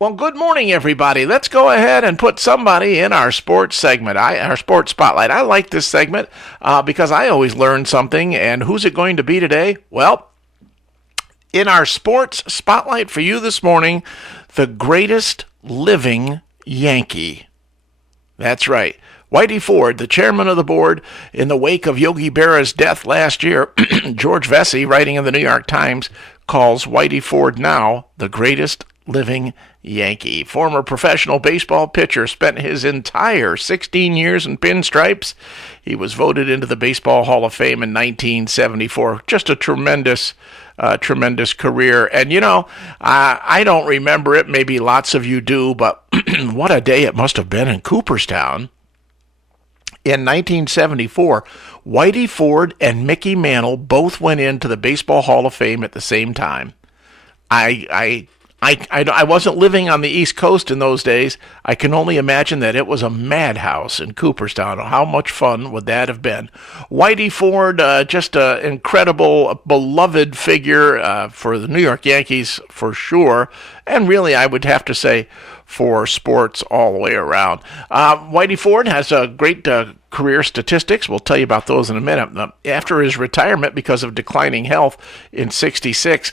Well, good morning, everybody. Let's go ahead and put somebody in our sports segment, our sports spotlight. I like this segment because I always learn something. And who's it going to be today? Well, in our sports spotlight for you this morning, the greatest living Yankee. That's right. Whitey Ford, the chairman of the board, in the wake of Yogi Berra's death last year, George Vesey, writing in the New York Times, calls Whitey Ford now the greatest living Yankee. Former professional baseball pitcher, spent his entire 16 years in pinstripes. He was voted into the Baseball Hall of Fame in 1974. Just a tremendous career. And, I don't remember it. Maybe lots of you do, but what a day it must have been in Cooperstown. In 1974, Whitey Ford and Mickey Mantle both went into the Baseball Hall of Fame at the same time. I wasn't living on the East Coast in those days. I can only imagine that it was a madhouse in Cooperstown. How much fun would that have been? Whitey Ford, just an incredible, beloved figure for the New York Yankees for sure, and really I would have to say for sports all the way around. Whitey Ford has a great career statistics. We'll tell you about those in a minute. After his retirement because of declining health in '66,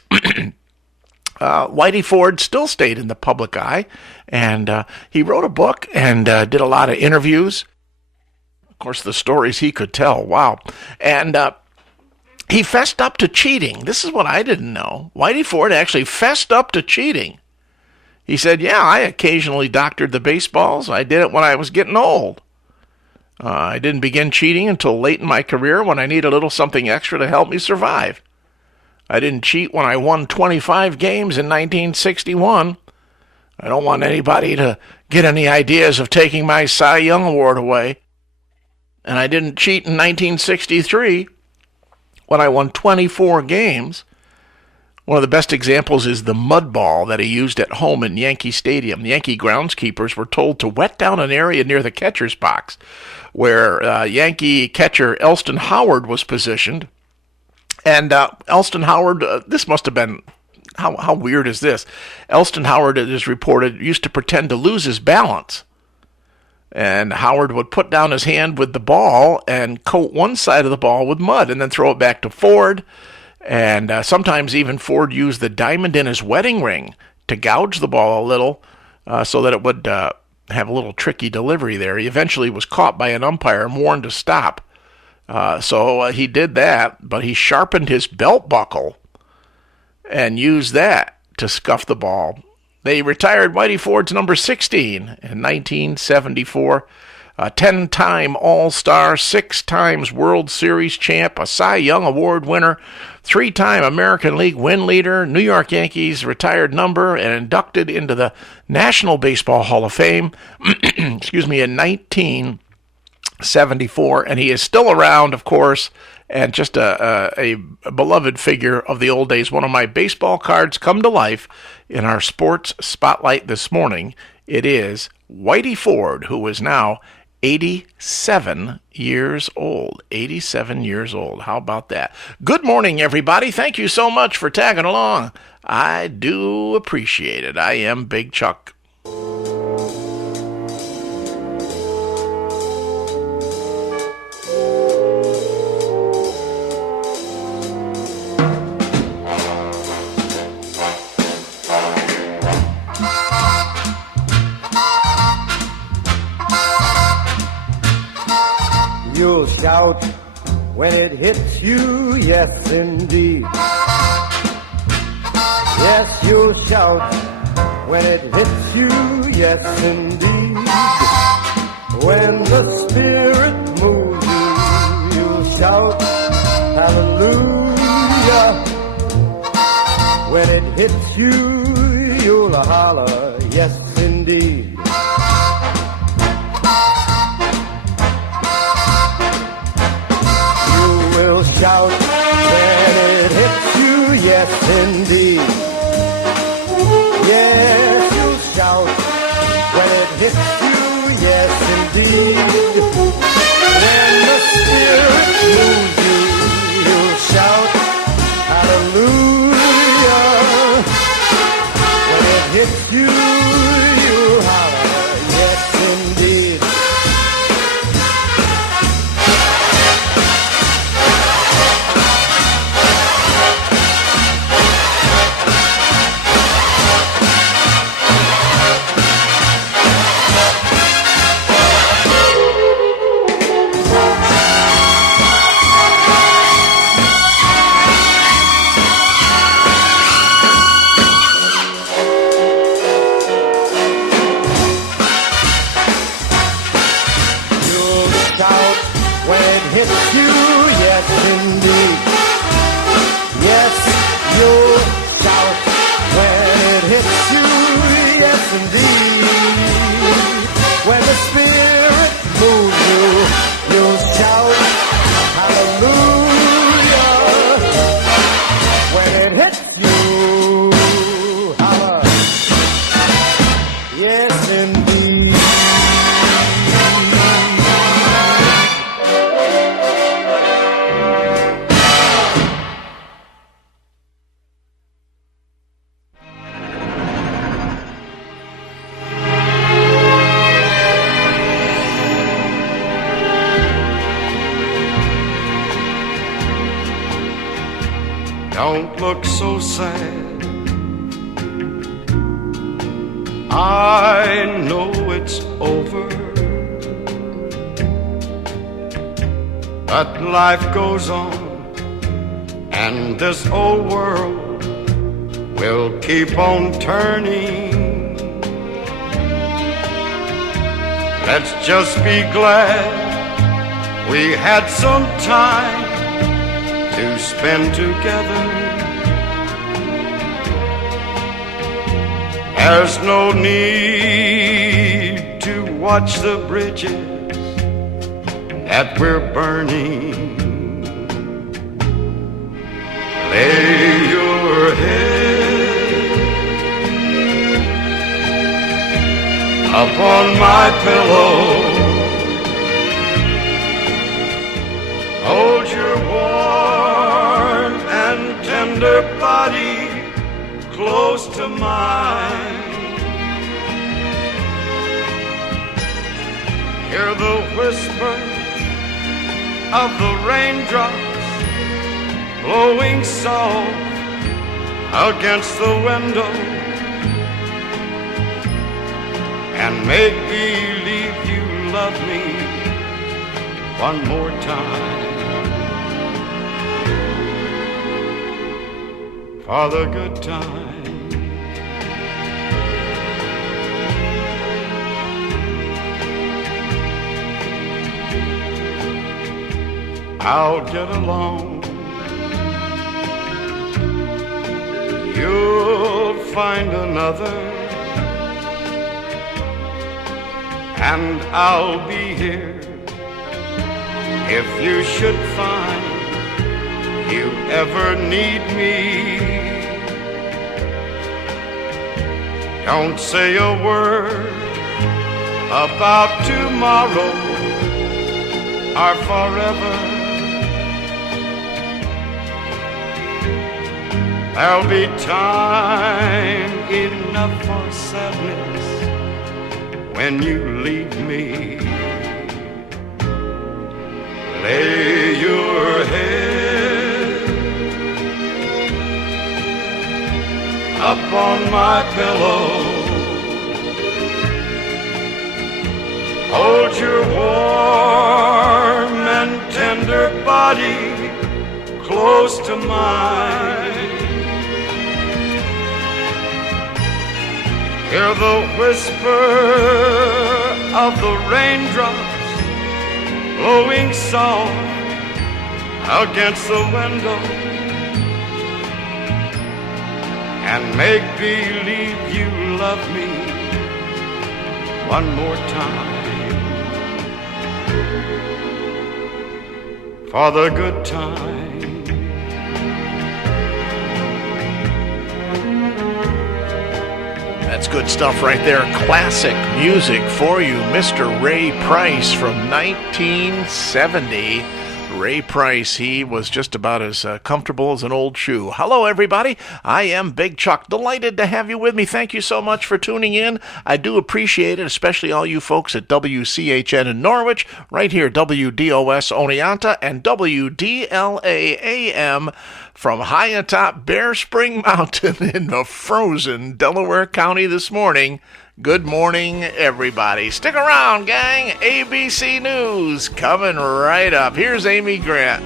Whitey Ford still stayed in the public eye, and he wrote a book and did a lot of interviews. Of course, the stories he could tell, wow. And he fessed up to cheating. This is what I didn't know. Whitey Ford actually fessed up to cheating. He said, yeah, I occasionally doctored the baseballs. I did it when I was getting old. I didn't begin cheating until late in my career when I needed a little something extra to help me survive. I didn't cheat when I won 25 games in 1961. I don't want anybody to get any ideas of taking my Cy Young Award away. And I didn't cheat in 1963 when I won 24 games. One of the best examples is the mud ball that he used at home in Yankee Stadium. The Yankee groundskeepers were told to wet down an area near the catcher's box where Yankee catcher Elston Howard was positioned. And Elston Howard, this must have been, how weird is this? Elston Howard, it is reported, used to pretend to lose his balance. And Howard would put down his hand with the ball and coat one side of the ball with mud and then throw it back to Ford. And sometimes even Ford used the diamond in his wedding ring to gouge the ball a little so that it would have a little tricky delivery there. He eventually was caught by an umpire and warned to stop. So he did that, but he sharpened his belt buckle and used that to scuff the ball. They retired Whitey Ford's number 16 in 1974. A 10-time All-Star, 6 times World Series champ, a Cy Young Award winner, 3-time American League win leader, New York Yankees retired number, and inducted into the National Baseball Hall of Fame in 1974. And he is still around, of course, and just a beloved figure of the old days. One of my baseball cards come to life in our sports spotlight this morning. It is Whitey Ford, who is now 87 years old. 87 years old. How about that? Good morning, everybody. Thank you so much for tagging along. I do appreciate it. I am Big Chuck. You'll shout when it hits you, yes indeed. Yes, you'll shout when it hits you, yes indeed. When the Spirit moves you, you'll shout hallelujah. When it hits you, you'll holler, yes indeed. Will shout when it hits you, yes indeed. Yes, you'll shout when it hits you, yes indeed. When the Spirit moves you, you'll shout hallelujah. When it hits you, you holler, yes indeed. When it hits you, yes indeed. Yes, you'll shout when it hits you, yes indeed. When the Spirit moves you, you'll shout hallelujah. When it hits you, holler, yes indeed. Don't look so sad. I know it's over, but life goes on, and this old world will keep on turning. Let's just be glad we had some time to spend together. There's no need to watch the bridges that we're burning. Lay your head upon my pillow. Hold your warm and tender body close to mine. Hear the whisper of the raindrops blowing soft against the window, and make believe you love me one more time. For the good time. I'll get along. You'll find another, and I'll be here if you should find you ever need me. Don't say a word about tomorrow or forever. There'll be time enough for sadness when you leave me. Lay your head upon my pillow. Hold your warm and tender body close to mine. Hear the whisper of the raindrops blowing soft against the window, and make believe you love me one more time. For the good time. That's good stuff right there. Classic music for you. Mr. Ray Price from 1970. Ray Price. He was just about as comfortable as an old shoe. Hello, everybody. I am Big Chuck. Delighted to have you with me. Thank you so much for tuning in. I do appreciate it, especially all you folks at WCHN in Norwich, right here, WDOS Oneonta, and WDLA-AM from high atop Bear Spring Mountain in the frozen Delaware County this morning. Good morning, everybody. Stick around, gang. ABC News coming right up. Here's Amy Grant.